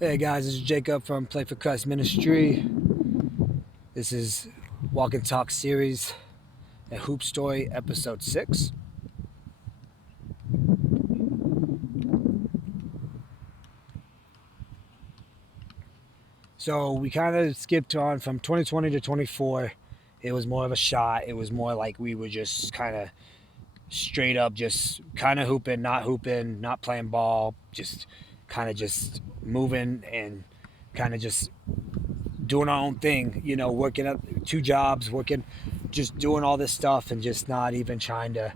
Hey guys, this is Jacob from Play for Christ Ministry. This is Walk and Talk series, a Hoop Story, episode 6. So we kind of skipped on from 2020 to 24. It was more of a shot. It was more like we were just kind of straight up, just kind of hooping, not playing ball, just kind of just moving and kind of just doing our own thing, working at 2 jobs, just doing all this stuff and just not even trying to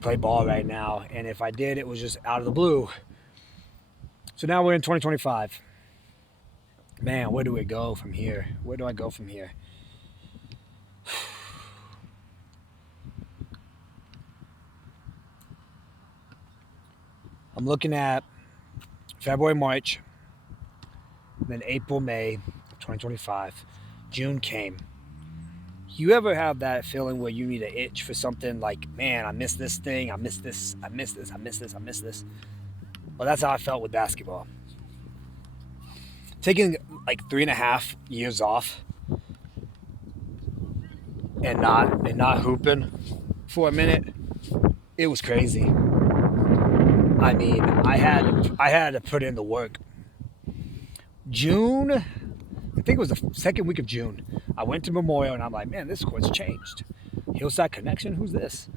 play ball right now. And if I did, it was just out of the blue. So now we're in 2025. Man, where do we go from here? Where do I go from here? I'm looking at February, March, then April, May 2025. June came. You ever have that feeling where you need an itch for something like, man, I miss this thing, I miss this, I miss this, I miss this, I miss this? Well, that's how I felt with basketball. Taking like 3.5 years off and not hooping for a minute, it was crazy. I mean, I had to put in the work. June, I think it was the second week of June, I went to Memorial and I'm like, man, this court's changed. Hillside Connection, who's this?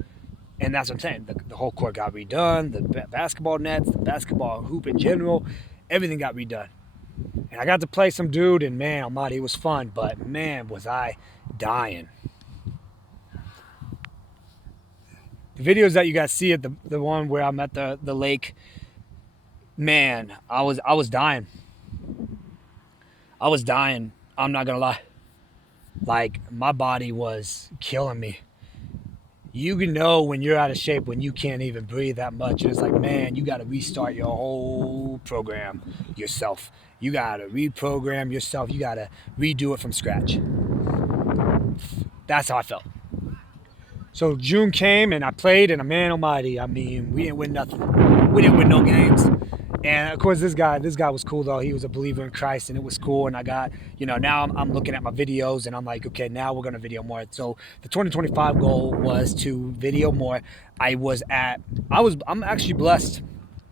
And that's what I'm saying. The whole court got redone, the basketball nets, the basketball hoop in general, everything got redone. And I got to play some dude, and man, almighty, it was fun, but man, was I dying. The videos that you guys see at the one where I'm at the lake, man, I was dying. I was dying. I'm not gonna lie. Like, my body was killing me. You can know when you're out of shape when you can't even breathe that much. And it's like, man, you got to restart your whole program yourself. You got to reprogram yourself. You got to redo it from scratch. That's how I felt. So June came and I played, and man almighty, I mean, we didn't win nothing. We didn't win no games. And of course, this guy was cool though. He was a believer in Christ, and it was cool. And I got, now I'm looking at my videos, and I'm like, okay, now we're gonna video more. So the 2025 goal was to video more. I'm actually blessed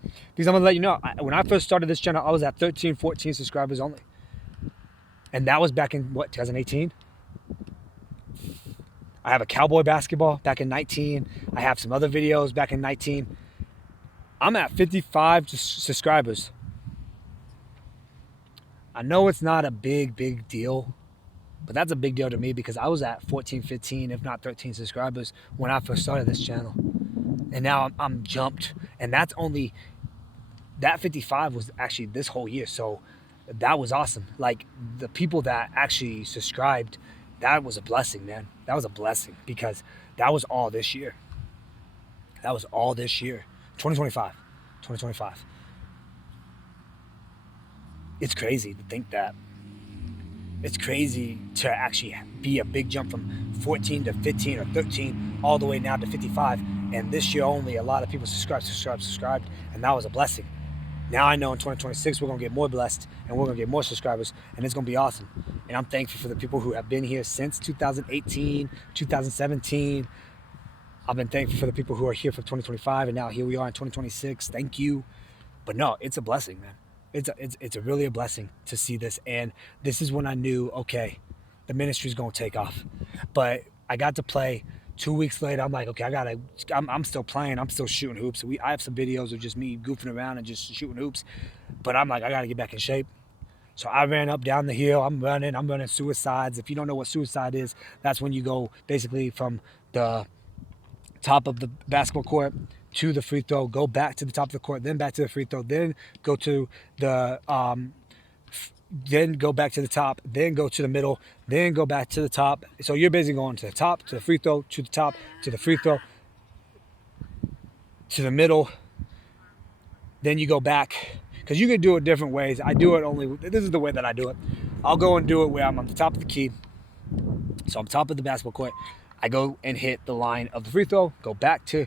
because I'm gonna let you know. When I first started this channel, I was at 13, 14 subscribers only, and that was back in 2018. I have a cowboy basketball back in 19. I have some other videos back in 19. I'm at 55 subscribers. I know it's not a big deal, but that's a big deal to me because I was at 14, 15, if not 13 subscribers when I first started this channel. And now I'm jumped. And that 55 was actually this whole year. So that was awesome. Like, the people that actually subscribed, that was a blessing, man. That was a blessing because that was all this year. That was all this year. 2025. It's crazy to think that. It's crazy to actually be a big jump from 14 to 15 or 13 all the way now to 55. And this year only, a lot of people subscribed, and that was a blessing. Now I know in 2026 we're going to get more blessed, and we're going to get more subscribers, and it's going to be awesome. And I'm thankful for the people who have been here since 2018, 2017. I've been thankful for the people who are here for 2025, and now here we are in 2026. Thank you. But no, it's a blessing, man. It's a really a blessing to see this. And this is when I knew, okay, the ministry's going to take off. But I got to play 2 weeks later. I'm like, okay, I'm still playing. I'm still shooting hoops. I have some videos of just me goofing around and just shooting hoops. But I'm like, I got to get back in shape. So I ran up down the hill. I'm running suicides. If you don't know what suicide is, that's when you go basically from the top of the basketball court to the free throw, go back to the top of the court, then back to the free throw, then go to the then go back to the top, then go to the middle, then go back to the top. So you're basically going to the top, to the free throw, to the top, to the free throw, to the middle. Then you go back, because you can do it different ways. I do it only, this is the way that I do it. I'll go and do it where I'm on the top of the key. So I'm top of the basketball court. I go and hit the line of the free throw, go back to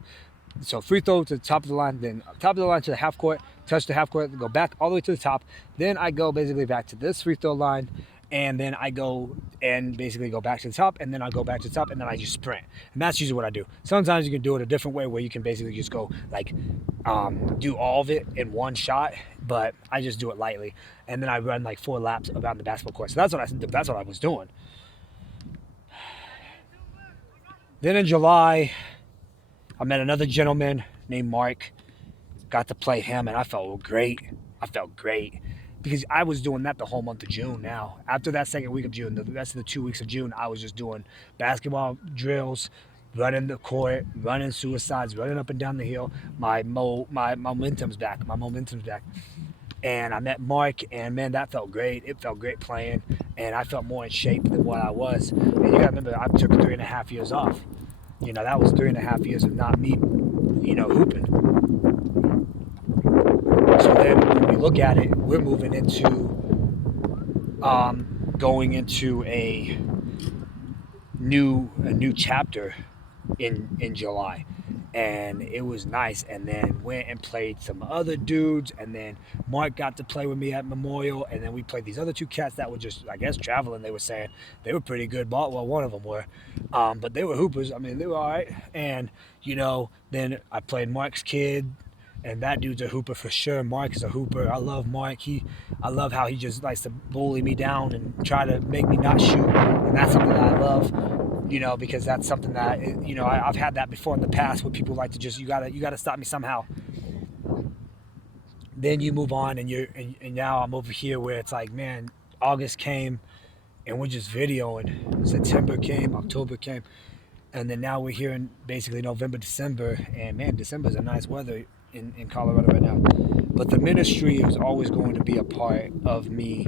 So free throw to the top of the line, then top of the line to the half court, touch the half court, go back all the way to the top. Then I go basically back to this free throw line, and then I go and basically go back to the top, and then I go back to the top, and then I just sprint. And that's usually what I do. Sometimes you can do it a different way where you can basically just go like do all of it in one shot, but I just do it lightly, and then I run like 4 laps around the basketball court. So that's what I was doing. Then in July, I met another gentleman named Mark. Got to play him, and I felt great. Because I was doing that the whole month of June now. After that second week of June, the rest of the 2 weeks of June, I was just doing basketball drills, running the court, running suicides, running up and down the hill. My momentum's back. And I met Mark, and man, that felt great. It felt great playing, and I felt more in shape than what I was. And you gotta remember, I took 3.5 years off. That was 3.5 years of not me, hooping. So then when we look at it, we're moving into going into a new chapter in July. And it was nice. And then went and played some other dudes, and then Mark got to play with me at Memorial, and then we played these other 2 cats that were just, I guess, traveling. They were saying they were pretty good ball. Well, one of them were, but they were hoopers. I mean, they were all right. And then I played Mark's kid, and that dude's a hooper for sure. Mark is a hooper. I love Mark. I love how he just likes to bully me down and try to make me not shoot, and that's something that I love. Because that's something that I've had that before in the past, where people like to just you gotta stop me somehow. Then you move on, and now I'm over here where it's like, man, August came, and we're just videoing. September came, October came, and then now we're here in basically November, December, and man, December's a nice weather in Colorado right now. But the ministry is always going to be a part of me,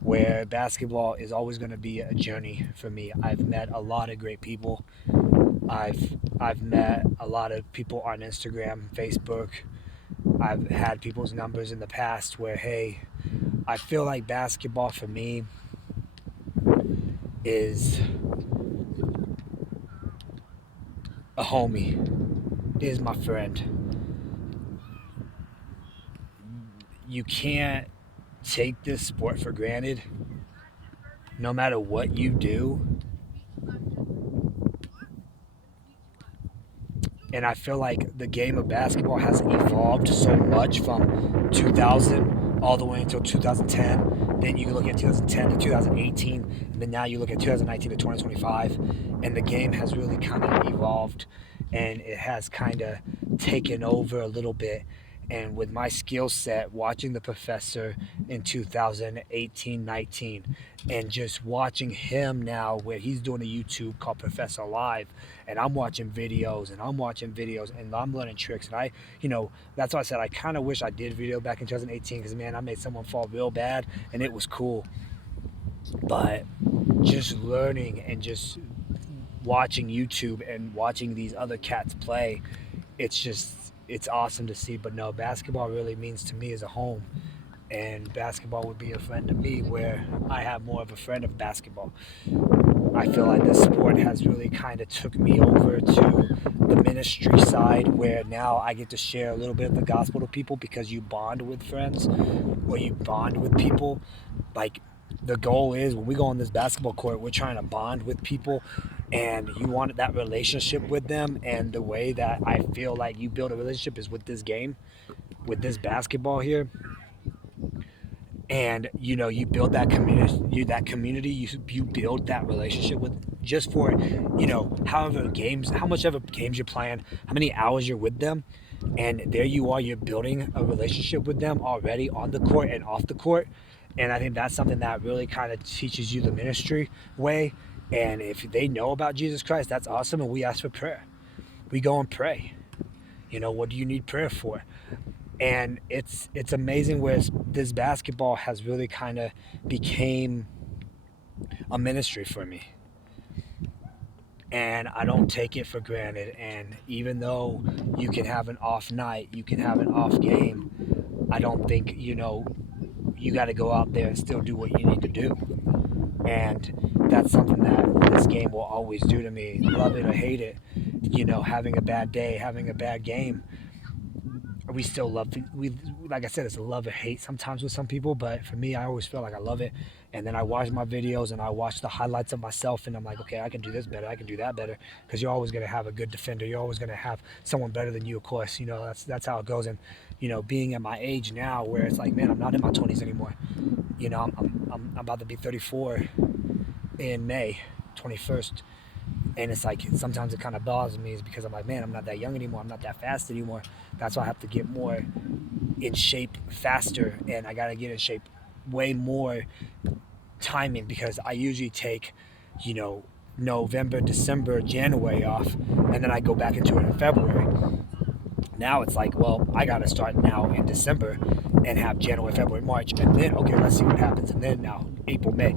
where basketball is always going to be a journey for me. I've met a lot of great people. I've met a lot of people on Instagram, Facebook. I've had people's numbers in the past where, hey, I feel like basketball for me is a homie, is my friend. You can't take this sport for granted. No matter what you do. And I feel like the game of basketball has evolved so much from 2000 all the way until 2010. Then you look at 2010 to 2018, and then now you look at 2019 to 2025, and the game has really kind of evolved, and it has kind of taken over a little bit. And with my skill set, watching the professor in 2018-19, and just watching him now where he's doing a YouTube called Professor Live, and I'm watching videos, and I'm learning tricks. And that's why I said I kind of wish I did video back in 2018, because man, I made someone fall real bad, and it was cool. But just learning and just watching YouTube and watching these other cats play, it's awesome to see. But no, basketball really means to me as a home, and basketball would be a friend to me, where I have more of a friend of basketball. I feel like this sport has really kind of took me over to the ministry side, where now I get to share a little bit of the gospel to people, because you bond with friends, or you bond with people. Like, the goal is, when we go on this basketball court, we're trying to bond with people, and you want that relationship with them. And the way that I feel like you build a relationship is with this game, with this basketball here. And you build that community, you build that relationship with, just for how much ever games you're playing, how many hours you're with them, and there you are, you're building a relationship with them already on the court and off the court. And I think that's something that really kind of teaches you the ministry way. And if they know about Jesus Christ, that's awesome. And we ask for prayer. We go and pray. What do you need prayer for? And it's amazing where this basketball has really kind of became a ministry for me. And I don't take it for granted. And even though you can have an off night, you can have an off game, I don't think, you got to go out there and still do what you need to do. And that's something that this game will always do to me. Love it or hate it, you know, having a bad day, having a bad game, we still love we like I said, it's a love or hate sometimes with some people, but for me, I always feel like I love it. And then I watch my videos and I watch the highlights of myself, and I'm like, okay, I can do this better, I can do that better, because you're always going to have a good defender, you're always going to have someone better than you, of course. You know, that's how it goes. And you know, being at my age now where it's like, man, I'm not in my 20s anymore. You know, I'm about to be 34 in May 21st. And it's like sometimes it kind of bothers me, is because I'm like, man, I'm not that young anymore, I'm not that fast anymore. That's why I have to get more in shape faster, and I got to get in shape way more timing, because I usually take, you know, November, December, January off, and then I go back into it in February. Now it's like, well, I got to start now in December and have January, February, March, and then, okay, let's see what happens. And then now, April, May,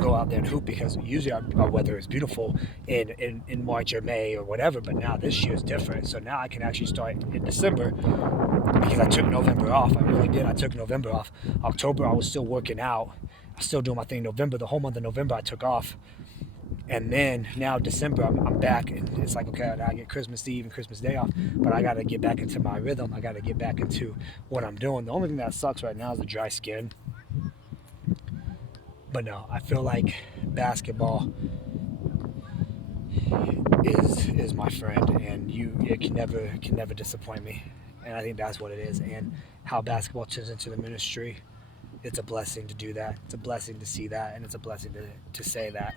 go out there and hoop, because usually our weather is beautiful in March or May or whatever, but now this year is different. So now I can actually start in December, because I took November off. I really did. I took November off. October, I was still working out. I was still doing my thing. November, the whole month of November, I took off. And then now December, I'm back, and it's like, okay, I get Christmas Eve and Christmas Day off, but I got to get back into my rhythm. I got to get back into what I'm doing. The only thing that sucks right now is the dry skin. But no, I feel like basketball is my friend, and it can never disappoint me. And I think that's what it is. And how basketball turns into the ministry, it's a blessing to do that. It's a blessing to see that, and it's a blessing to say that.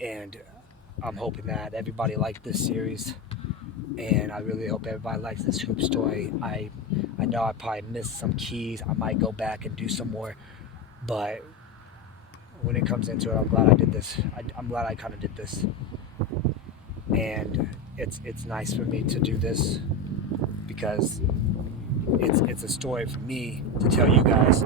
And I'm hoping that everybody liked this series, and I really hope everybody likes this hoop story. I know I probably missed some keys. I might go back and do some more, but when it comes into it, I'm glad I did this. I'm glad I kind of did this, and it's nice for me to do this, because it's a story for me to tell you guys